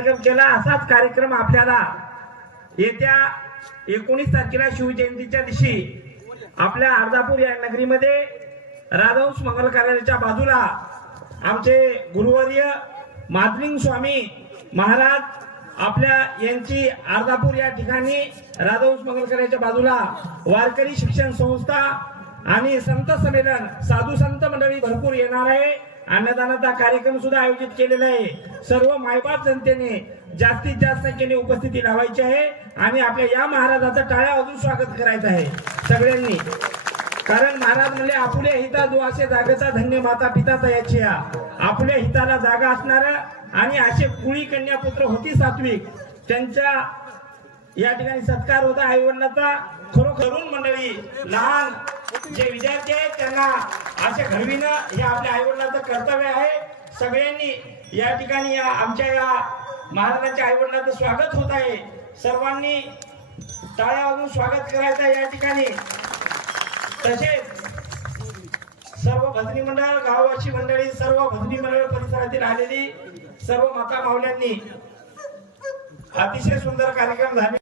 केला असाच कार्यक्रम आपल्याला येत्या 19 तारखेला शिवजयंतीच्या दिवशी आपल्या अर्धापूर या नगरीमध्ये राजहंस मंगल कार्यालयाच्या बाजूला आमचे गुरुवर्य माधलिंग स्वामी महाराज आपल्या यांची अर्धापूर या ठिकाणी राजहंस मंगल कार्यालयाच्या बाजूला वारकरी शिक्षण संस्था आणि संत संमेलन साधू संत मंडळी भरपूर येणार आहे। अन्नदानाचा कार्यक्रम सुद्धा आयोजित केलेला आहे। सर्व मायबाप जनतेने जास्तीत जास्त संख्येने उपस्थिती लावायची आहे आणि आपल्या या महाराजाचं टाळ्या वाजवून स्वागत करायचं आहे सगळ्यांनी। कारण महाराज म्हणले आपुले हिता जो असे जागेचा धन्य माता पिता तयाची आपल्या हिताला जागा असणार आणि असे कुळी कन्या पुत्र होती सात्विक त्यांच्या या ठिकाणी सत्कार होता आई वडिलांचा। खरोखरून मंडळी लहान जे विद्यार्थी आहेत त्यांना असे घडविणं हे आपल्या आई वडिलांचं कर्तव्य आहे। सगळ्यांनी या ठिकाणी आमच्या या महाराजांच्या आई वडिलांचं स्वागत होत आहे। सर्वांनी टाळ्या वाजवून स्वागत करायचं आहे या ठिकाणी। तसेच सर्व भजनी मंडळ गाववासी मंडळी सर्व भजनी मंडळ परिसरातील आलेली सर्व माता माऊल्यांनी अतिशय सुंदर कार्यक्रम झाले।